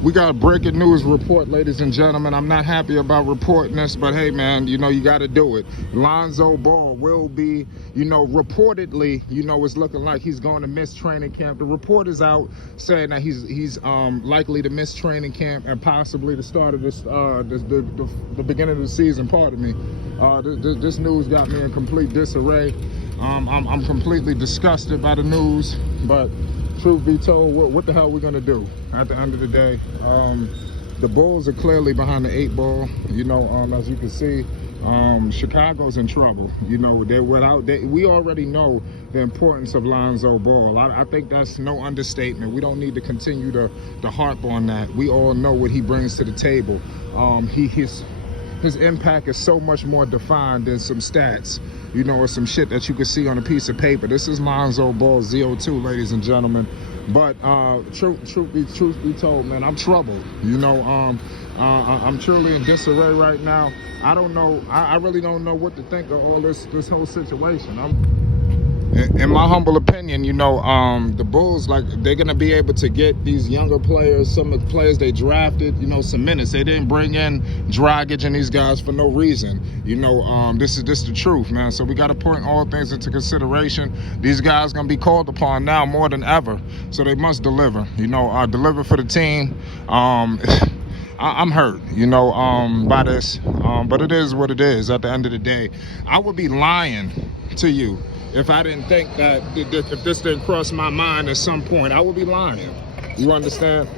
We got a breaking news report, ladies and gentlemen. I'm not happy about reporting this, but hey, man, you got to do it. Lonzo Ball will be, reportedly, it's looking like he's going to miss training camp. The report is out saying that he's likely to miss training camp and possibly the start of this, the beginning of the season. Pardon me. This news got me in complete disarray. I'm completely disgusted by the news, but truth be told, what the hell are we gonna do at the end of the day? The Bulls are clearly behind the 8 ball. As you can see, Chicago's in trouble. We already know the importance of Lonzo Ball. I think that's no understatement. We don't need to continue to harp on that. We all know what he brings to the table. His impact is so much more defined than some stats, or some shit that you can see on a piece of paper. This is Lonzo Ball ZO2, ladies and gentlemen. But truth be told, man, I'm troubled. I'm truly in disarray right now. I don't know. I really don't know what to think of all this whole situation. In my humble opinion, the Bulls, they're going to be able to get these younger players, some of the players they drafted, some minutes. They didn't bring in Dragic and these guys for no reason. This is the truth, man. So we got to point all things into consideration. These guys going to be called upon now more than ever. So they must deliver, deliver for the team. I'm hurt, by this, but it is what it is at the end of the day. I would be lying to you if I didn't think that if this didn't cross my mind at some point. I would be lying. You understand?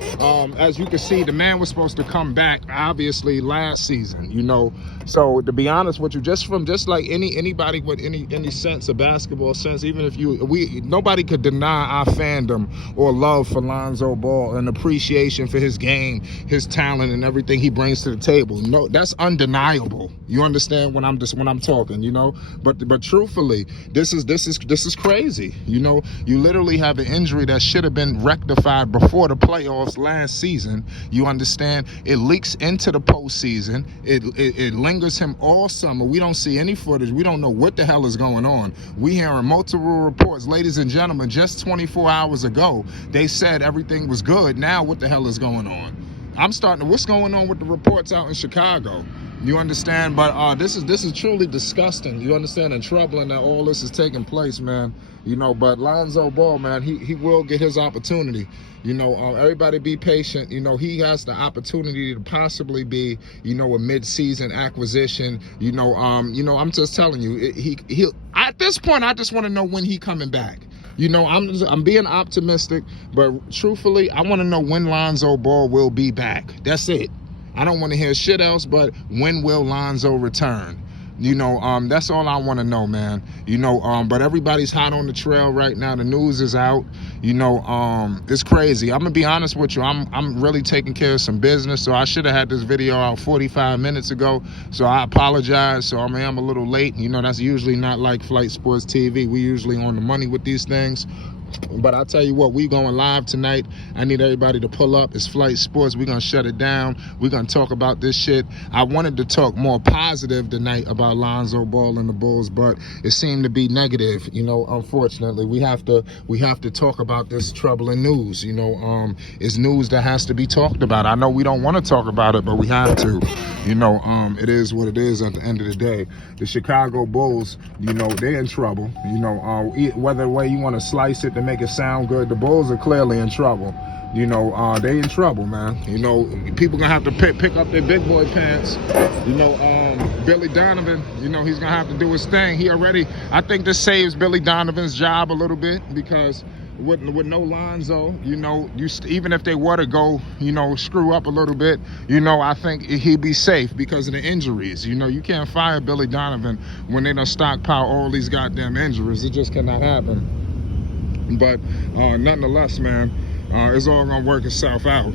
As you can see, the man was supposed to come back, obviously, last season, So to be honest with you, just like anybody with any sense of basketball sense, even if nobody could deny our fandom or love for Lonzo Ball and appreciation for his game, his talent, and everything he brings to the table. No, that's undeniable. You understand when I'm talking, But truthfully, this is crazy. You literally have an injury that should have been rectified before the playoffs last season. You understand? It leaks into the postseason. It lingers him all summer. We don't see any footage. We don't know what the hell is going on. We hearing multiple reports, ladies and gentlemen. Just 24 hours ago, they said everything was good. Now, what the hell is going on? What's going on with the reports out in Chicago? You understand? But this is truly disgusting. You understand? And troubling that all this is taking place, man. But Lonzo Ball, man, he will get his opportunity. Everybody be patient. He has the opportunity to possibly be, a mid-season acquisition. I'm just telling you, he'll at this point, I just want to know when he coming back. I'm being optimistic, but truthfully, I want to know when Lonzo Ball will be back. That's it. I don't want to hear shit else, but when will Lonzo return? That's all I want to know, man. But everybody's hot on the trail right now. The news is out. It's crazy. I'm gonna be honest with you. I'm really taking care of some business, so I should have had this video out 45 minutes ago. So I apologize. So I'm a little late. That's usually not like Flight Sports TV. We usually on the money with these things. But I'll tell you what, we going live tonight. I need everybody to pull up. It's Flight Sports. We're going to shut it down. We're going to talk about this shit. I wanted to talk more positive tonight about Lonzo Ball and the Bulls, but it seemed to be negative. Unfortunately, we have to talk about this troubling news. It's news that has to be talked about. I know we don't want to talk about it, but we have to. It is what it is at the end of the day. The Chicago Bulls, they're in trouble. Whether way you want to slice it to make it sound good, the Bulls are clearly in trouble. They in trouble, man. People gonna have to pick up their big boy pants. Billy Donovan, he's gonna have to do his thing. I think this saves Billy Donovan's job a little bit, because with no Lonzo, even if they were to go, screw up a little bit, I think he'd be safe because of the injuries. You can't fire Billy Donovan when they don't stockpile all these goddamn injuries. It just cannot happen. But nonetheless, man, it's all gonna work itself out.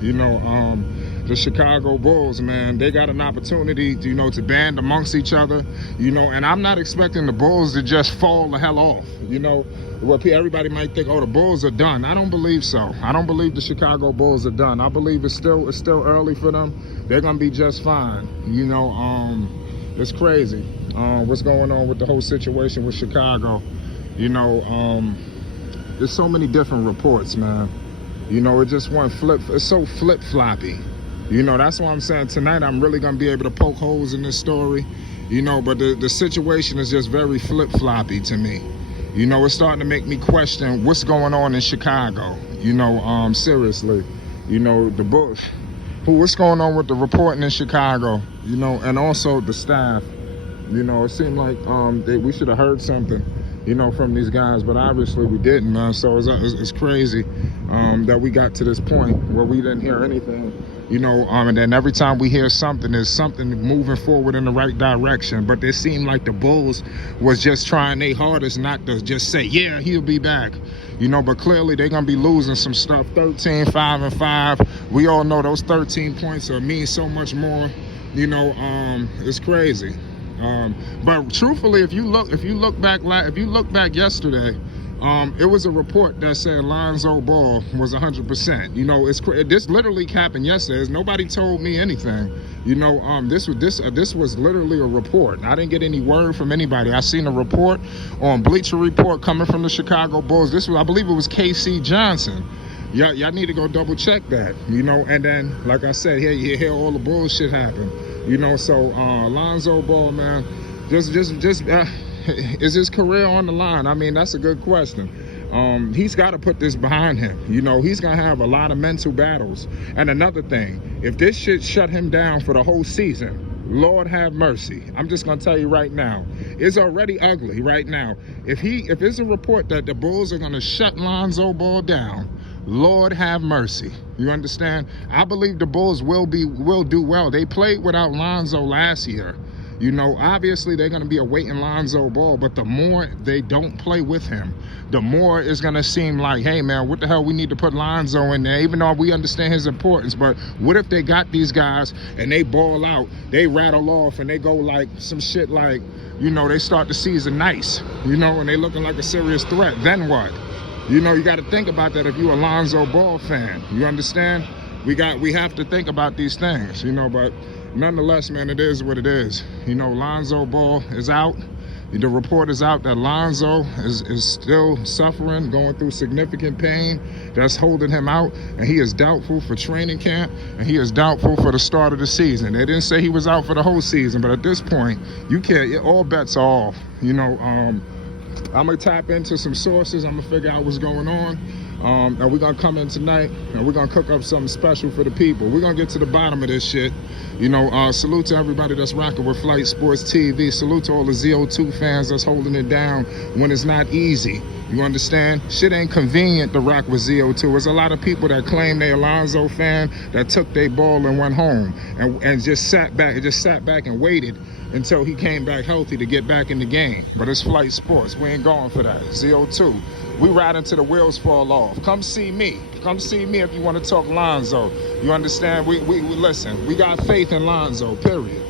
The Chicago Bulls, man, they got an opportunity to, to band amongst each other, and I'm not expecting the Bulls to just fall the hell off. Everybody might think, oh, the Bulls are done. I don't believe so. I don't believe the Chicago Bulls are done. I believe it's still early for them. They're gonna be just fine. It's crazy what's going on with the whole situation with Chicago. There's so many different reports, man. You know, it just went it's so flip-floppy. You know, that's why I'm saying tonight I'm really going to be able to poke holes in this story. You know, but the situation is just very flip-floppy to me. You know, it's starting to make me question what's going on in Chicago. You know, seriously. You know, the Bush. What's going on with the reporting in Chicago? You know, and also the staff. You know, it seemed like we should have heard something, you know, from these guys, but obviously we didn't, man. So it's crazy that we got to this point where we didn't hear anything, you know, and then every time we hear something, there's something moving forward in the right direction. But it seemed like the Bulls was just trying their hardest not to just say, yeah, he'll be back, you know, but clearly they're going to be losing some stuff. 13-5-5. We all know those 13 points mean so much more, you know. It's crazy. But truthfully, if you look back yesterday, it was a report that said Lonzo Ball was 100%. You know, this literally happened yesterday. Nobody told me anything. You know, this was literally a report. I didn't get any word from anybody. I seen a report on Bleacher Report coming from the Chicago Bulls. I believe it was KC Johnson. Y'all need to go double check that, you know. And then, like I said, you hear all the bullshit happen, you know. So Lonzo Ball, man, just is his career on the line? I mean, that's a good question. He's got to put this behind him. You know, he's gonna have a lot of mental battles. And another thing, if this shit shut him down for the whole season, Lord have mercy. I'm just gonna tell you right now, it's already ugly right now. If it's a report that the Bulls are gonna shut Lonzo Ball down, Lord have mercy. You understand? I believe the Bulls will do well. They played without Lonzo last year. You know, obviously they're going to be awaiting Lonzo Ball, but the more they don't play with him, the more it's going to seem like, hey, man, what the hell, we need to put Lonzo in there, even though we understand his importance. But what if they got these guys and they ball out, they rattle off, and they go like some shit like, you know, they start the season nice, you know, and they looking like a serious threat. Then what? You know, you got to think about that if you're a Lonzo Ball fan. You understand? We have to think about these things, you know, but nonetheless, man, it is what it is. You know, Lonzo Ball is out. The report is out that Lonzo is still suffering, going through significant pain that's holding him out, and he is doubtful for training camp, and he is doubtful for the start of the season. They didn't say he was out for the whole season, but at this point, you can't, all bets are off. You know, I'm going to tap into some sources. I'm going to figure out what's going on. And we're going to come in tonight, and we're going to cook up something special for the people. We're going to get to the bottom of this shit. You know, salute to everybody that's rocking with Flight Sports TV. Salute to all the ZO2 fans that's holding it down when it's not easy. You understand? Shit ain't convenient to rock with ZO2. There's a lot of people that claim they a Lonzo fan that took their ball and went home and just sat back and waited until he came back healthy to get back in the game. But it's Flight Sports. We ain't going for that. ZO2. We ride until the wheels fall off. Come see me. Come see me if you want to talk Lonzo. You understand? We listen. We got faith in Lonzo, period.